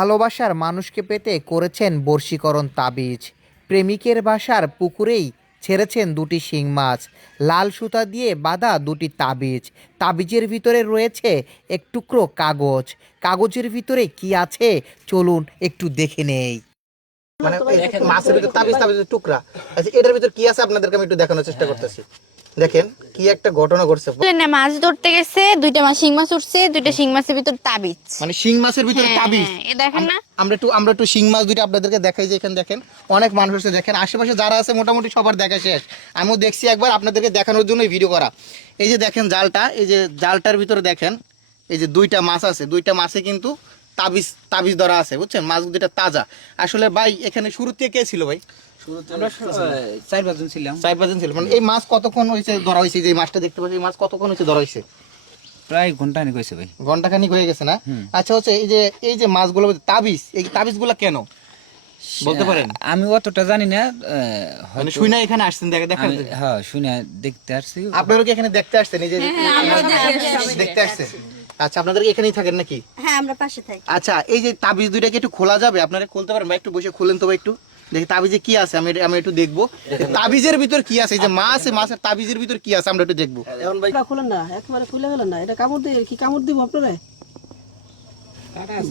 ভালোবাসার মানুষকে পেতে করেছেন বর্ষীকরণ তাবিজ। প্রেমিকের বাসার পুকুরেই ছেড়েছেন দুটি শিং মাছ। লাল সুতা দিয়ে বাঁধা দুটি তাবিজ। তাবিজের ভিতরে রয়েছে এক টুকরো কাগজ। কাগজের ভিতরে কি আছে চলুন একটু দেখে নেই। মানে মাছের ভিতর তাবিজ, তাবিজের টুকরা। আচ্ছা এটার ভিতর কি আছে আপনাদেরকে আমি একটু দেখানোর চেষ্টা করতেছি। দেখেন কি একটা ঘটনা ঘটছে। না মাছ ধরতে গেছে দুইটা মাছ শিং মাছ উঠছে দুইটা শিং মাছের ভিতর তাবিজ। মানে শিং মাছের ভিতরে হ্যাঁ, তাবিজ। হ্যাঁ, এ দেখেন না। আমরা একটু আমরা একটু শিং মাছ দুইটা আপনাদেরকে দেখাই যে এখানে দেখেন অনেক মানুষ আছে। দেখেন আশেপাশে যারা আছে মোটামুটি সবার দেখা শেষ। আমিও দেখছি একবার আপনাদেরকে দেখানোর জন্য ভিডিও করা। এই যে দেখেন জালটা এই যে জালটার ভিতরে দেখেন এই যে দুইটা মাছ আছে। দুইটা মাছে কিন্তু তাবিজ তাবিজ ধরা আছে বুঝছেন? মাছ দুইটা তাজা। আসলে ভাই এখানে শুরু থেকে কে ছিল ভাই? চার পাঁচজন ছিলাম। চার পাঁচজন ছিল মানে এই মাছ কতক্ষণ হয়েছে ধরা হয়েছে? যে মাছটা দেখতে পাচ্ছি এই মাছ কতক্ষণ হয়েছে ধরা হয়েছে? প্রায় ঘণ্টা অনেক হয়েছে ভাই। ঘন্টাখানিক হয়ে গেছে না? আচ্ছা হচ্ছে এই যে এই যে মাছগুলো তাবিজ এই তাবিজগুলো কেন? বলতে পারেন। আমি অতটা জানি না আহ, মানে হয়তো এখানে আসছেন দেখে দেখেন হ্যাঁ শুনে দেখতে আসছি। আপনারা কি এখানে দেখতে আসছেন? এই যে দেখতে আসছেন আচ্ছা আপনাদের এখানেই থাকেন নাকি? হ্যাঁ আমরা পাশে থাকি। আচ্ছা এই যে তাবিজ দুইটা কি একটু খোলা যাবে? আপনারা খুলতে পারেন বা একটু বসে খুলেন তো ভাই একটু। দেখি তাবিজে কি আছে আমি আমি একটু দেখব। তাবিজের ভিতর কি আছে এই যে মাছ মাছের তাবিজের ভিতর কি আছে আমরা একটু দেখব। এটা খুলেন না একবারে খুলে গেলেন না এটা কামড় দিয়ে কি কামড় দিব আপনারা?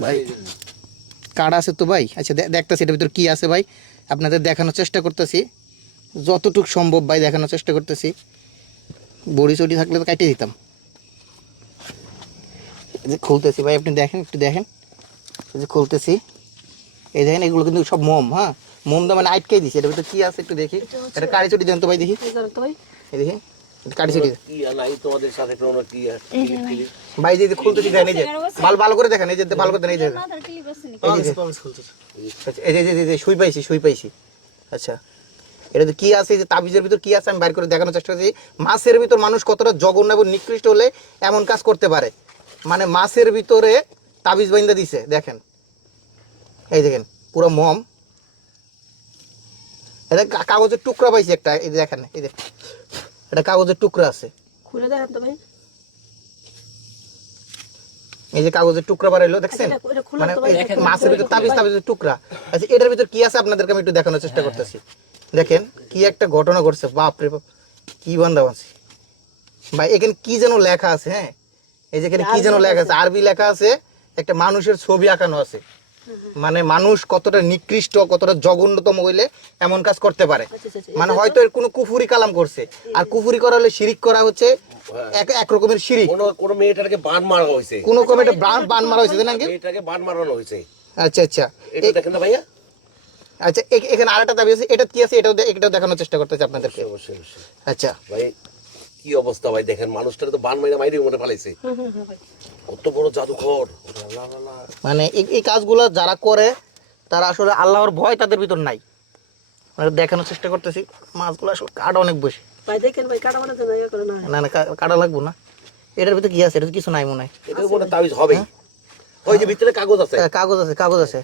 ভাই কার্ড আছে তো ভাই। আচ্ছা দেখতাছি এটার ভিতর কি আছে ভাই। আপনাদের দেখানোর চেষ্টা করতেছি। যতটুক সম্ভব ভাই দেখানোর চেষ্টা করতেছি। বড়ি চড়ি থাকলে তো কাটিয়ে দিতাম। এই যে খুলতেছি ভাই আপনি দেখেন একটু দেখেন। এই যে খুলতেছি। এই দেখেন এগুলো কিন্তু সব মম হ্যাঁ? মোম দা মানে আটকে দিছে। ভিতরে কি আছে একটু দেখি। এটা কারি চটি দেন তো ভাই দেখি। এই জানেন তো ভাই। এই দেখি। এটা চটি কি আর তোমাদের সাথে কোনো কি আর ভাই যে যে খুলতেছি দেখেন এই যে। ভালো ভালো করে দেখেন এই যে ভালো করে দেখেন এই যে। মাথার ক্লিপ আছে নি এই যে। আচ্ছা, এই যে এই যে- এই যে সুই পাইছি সুই পাইছি। আচ্ছা। এটা কি আছে যে তাবিজের ভিতর কি আছে আমি বাইর করে দেখানোর চেষ্টা করছি। মাছের ভিতর মানুষ কতটা জঘন্য এবং নিকৃষ্ট হলে এমন কাজ করতে পারে? মানে মাছের ভিতরে তাবিজ বাইন্দা দিছে দেখেন। এই দেখেন পুরো মম। এটা কাগজের টুকরা পাইছি একটা এই দেখেন এই যে। এটা কাগজের টুকরা আছে। খুলে দেখেন তো ভাই। এই যে কাগজের টুকরা বাড়াইলো দেখছেন? খোলা মানে। মাছের ভিতরে তাবিজ তাবিজের টুকরা আচ্ছা এটার ভিতর কি আছে আপনাদেরকে আমি একটু দেখানোর চেষ্টা করতেছি। দেখেন কি একটা ঘটনা ঘটছে বাপ রে বাপ কি বান্ধব আছে ভাই এখানে কি যেন লেখা আছে হ্যাঁ? এই যে এখানে কি যেন লেখা আছে। আরবি লেখা আছে একটা মানুষের ছবি আঁকানো আছে। মানে মানুষ কতটা নিকৃষ্ট কতটা জঘন্যতম হইলে এমন কাজ করতে পারে। মানে হয়তো এর কোনো কুফুরি কালাম করছে। আর কুফুরি করা হলে শিরিক করা হচ্ছে এক এক রকমের শিরিক। কোনো কোনো মেয়েটাকে বান মারা হয়েছে। কোনো কমে একটা বান বান মারা হয়েছে নাকি মেয়েটাকে বান মারানো হয়েছে। আচ্ছা আচ্ছা। এটা দেখেন না ভাইয়া? আচ্ছা এখানে আরেকটা দাবি আছে এটা কি আছে? এটাও এটাও দেখানোর চেষ্টা করতেছি আপনাদেরকে। অবশ্যই অবশ্যই। আচ্ছা। ভাই কি অবস্থা ভাই? দেখেন মানুষটাকে তো বান মাইরা মাইরে মনে ফেলাইছে। কত বড় জাদুঘর। মানে এই- কাজগুলো যারা করে তারা আসলে আল্লাহর ভয় তাদের ভিতর নাই। মানে দেখানোর চেষ্টা করতেছি মাছগুলো আসলে কাটা অনেক বেশি। ভাই দেখেন ভাই কাটা বানাতে না না না না কা- কাটা লাগবো না। এটার ভিতরে কি আছে? এটা কিছু নাই মনে হয়। এটার মনে তাবিজ হবেই। ওই যে ভিতরে কাগজ আছে। হ্যাঁ, কাগজ আছে কাগজ আছে।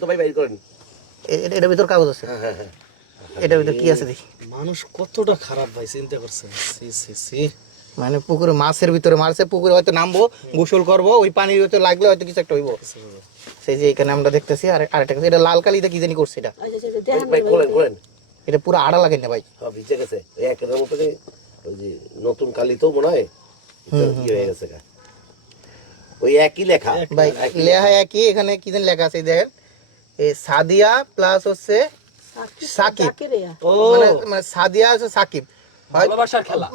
তো ভাই বাইর করেন। এটার ভিতর কাগজ আছে। হ্যাঁ হ্যাঁ হ্যাঁ। এটার ভিতর কি আছে দেখি। মানুষ কতটা খারাপ ভাই চিন্তা করছেন সি সি সি। মানে পুকুরে মাছের ভিতরে মারছে পুকুরে হয়তো নামবো গোসল করব ওই পানির হয়তো লাগলে হয়তো কিছু একটা হইব। সেই যে এখানে আমরা দেখতেছি আর আরেকটা এটা লাল কালিতে কি জানি করছে এটা। আচ্ছা আচ্ছা দেখেন ভাই খোলেন খোলেন এটা পুরো আড়া লাগে না ভাই। হ্যাঁ ভিজে গেছে। একের মতো ওই যে নতুন কালি তো মনে হয় কি হয়ে গেছে। ওই একই লেখা। ভাই লেখা একই এখানে কি জানি লেখা আছে দেখেন। এই সাদিয়া প্লাস হচ্ছে সাকিব ও মানে মানে সাদিয়া আছে সাকিব। হয়-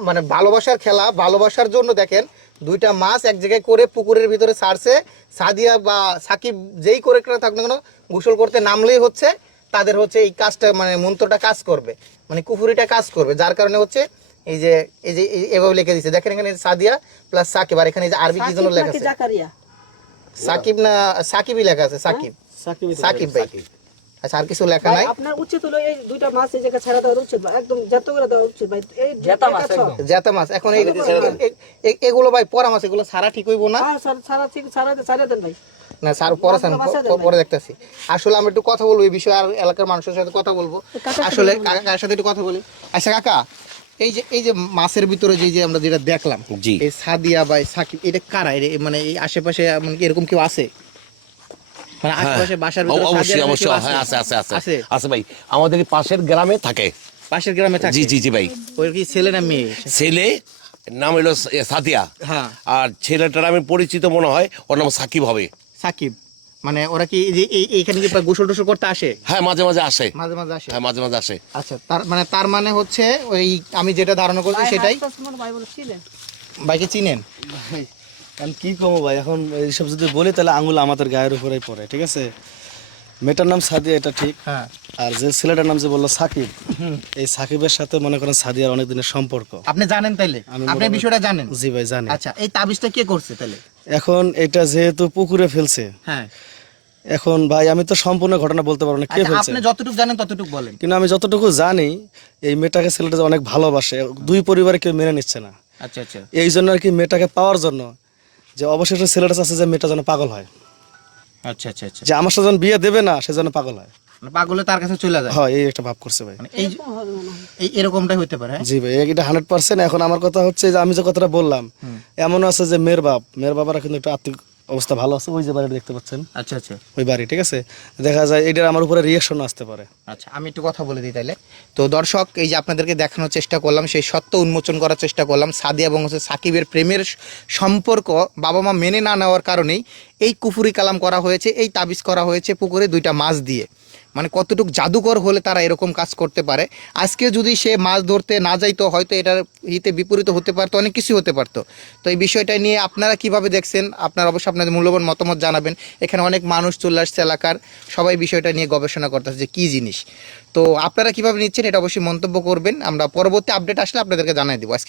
মানে ভালোবাসার খেলা ভালোবাসার জন্য দেখেন দুইটা মাছ এক জায়গায় করে পুকুরের ভিতরে ছাড়ছে সাদিয়া বা সাকিব যেই করে থাকুক না কেন গোসল করতে নামলেই হচ্ছে তাদের হচ্ছে এই কাজটা মানে মন্ত্রটা কাজ করবে। মানে কুফুরিটা কাজ করবে যার কারণে হচ্ছে এই যে এই যে এভাবে লিখে দিচ্ছে দেখেন এখানে সাদিয়া প্লাস সাকিব আর এখানে এই যে আরবি কি জন্য লেখা আছে? সাকিব না সাকিবই লেখা আছে সাকিব। সাকিব সাকিব ভাই। আচ্ছা আর কিছু লেখা নাই? আপনার উচিত হলো এই দুইটা মাছ এই জায়গায় ছাড়া দেওয়া উচিত একদম যত করে দেওয়া উচিত ভাই এই জেতা মাছ জেতা মাছ এখন এই এগুলো ভাই পরা মাছ এগুলো সারা ঠিক হইব না। হ্যাঁ স্যার সারা ঠিক সারা সারা দেন ভাই। না স্যার পরে স্যার পরে দেখতেছি। আসলে আমি একটু কথা বলব এই বিষয়ে আর এলাকার মানুষের সাথে কথা বলব। আসলে কাকার সাথে একটু কথা বলি। আচ্ছা কাকা এই যে এই যে মাছের ভিতরে যে যে আমরা যেটা দেখলাম। এই সাদিয়া বা সাকিব এটা কারা? মানে এই আশেপাশে এমন কি এরকম কেউ আছে? মানে আশেপাশে বাসার অবশ্যই অবশ্যই হ্যাঁ আছে আছে আছে। আছে আছে। ভাই। আমাদের পাশের গ্রামে থাকে? পাশের গ্রামে থাকে। জি জি জি ভাই। ওর কি ছেলে না মেয়ে? ছেলে নাম হলো সাদিয়া। হ্যাঁ। আর ছেলেটার আমি পরিচিত মনে হয় ওর নাম সাকিব হবে। সাকিব। মানে ওরা কি যে এই- এইখানে কি গোসল টোসল করতে আসে? হ্যাঁ মাঝে মাঝে আসে। মাঝে মাঝে আসে? হ্যাঁ মাঝে মাঝে আসে। আচ্ছা তার মানে তার মানে হচ্ছে ওই আমি যেটা ধারণা করছি সেটাই ভাই বাইকে চিনেন? কারণ কি কমো ভাই? এখন এইসব যদি বলি তাহলে আঙুল আমাদের গায়ের উপরেই পড়ে ঠিক আছে? মেয়েটার নাম সাদিয়া এটা ঠিক। হ্যাঁ। আর যে ছেলেটার নাম যে বলল সাকিব এই সাকিবের সাথে মনে করেন সাদিয়ার অনেক দিনের সম্পর্ক। আপনি জানেন তাইলে? আপনি বিষয়টা জানেন? জি ভাই জানি। আচ্ছা এই তাবিজটা কে করছে তাহলে এখন এটা যেহেতু পুকুরে ফেলছে হ্যাঁ। এখন ভাই আমি তো সম্পূর্ণ ঘটনা বলতে পারব না কে আচ্ছা ফেলছে আপনি যতটুকু জানেন ততটুকু বলেন। কিন্তু আমি যতটুকু জানি এই মেয়েটাকে ছেলেটা অনেক ভালোবাসে দুই পরিবারে কেউ মেনে নিচ্ছে না। আচ্ছা আচ্ছা। এই জন্য আর কি মেয়েটাকে পাওয়ার জন্য যে অবশেষে ছেলেটা চাচ্ছে যে মেয়েটা যেন পাগল হয়। আচ্ছা আচ্ছা আচ্ছা। যে আমার সাথে বিয়ে দেবে না সে যেন পাগল হয়। মানে পাগলে তার কাছে চলে যায়। হয় এই একটা ভাব করছে ভাই। মানে এই এই এরকমটাই হতে পারে হ্যাঁ? জি ভাই এটা হান্ড্রেড পার্সেন্ট এখন আমার কথা হচ্ছে যে আমি যে কথাটা বললাম এমন আছে যে মেয়ের বাপ মেয়ের বাবারা কিন্তু একটা আর্থিক অবস্থা ভালো আছে ওই যে বাড়িটা দেখতে পাচ্ছেন। আচ্ছা আচ্ছা। ওই বাড়ি ঠিক আছে? দেখা যায় এটার আমার উপরে রিয়াকশন আসতে পারে। আচ্ছা আমি একটু কথা বলে দিই তাহলে তো দর্শক এই যে আপনাদেরকে দেখানোর চেষ্টা করলাম সেই সত্য উন্মোচন করার চেষ্টা করলাম সাদিয়া এবং হচ্ছে সাকিবের প্রেমের সম্পর্ক বাবা মা মেনে না নেওয়ার কারণেই এই কুফুরি কালাম করা হয়েছে এই তাবিজ করা হয়েছে পুকুরে দুইটা মাছ দিয়ে। মানে কতটুক জাদুকর হলে তারা এরকম কাজ করতে পারে। আজকে যদি সে মাছ ধরতে না যাইতো, হয়তো এটার হিতে বিপরীত হতে পারতো, অনেক কিছু হতে পারতো। তো এই বিষয়টা নিয়ে আপনারা কীভাবে দেখছেন? আপনারা অবশ্যই আপনাদের মূল্যবান মতামত জানাবেন। এখানে অনেক মানুষ চলে আসছে এলাকার, সবাই বিষয়টা নিয়ে গবেষণা করতেছে যে কী জিনিস। তো আপনারা কীভাবে নিচ্ছেন এটা অবশ্যই মন্তব্য করবেন। আমরা পরবর্তী আপডেট আসলে আপনাদেরকে জানাই দেবো। আজকে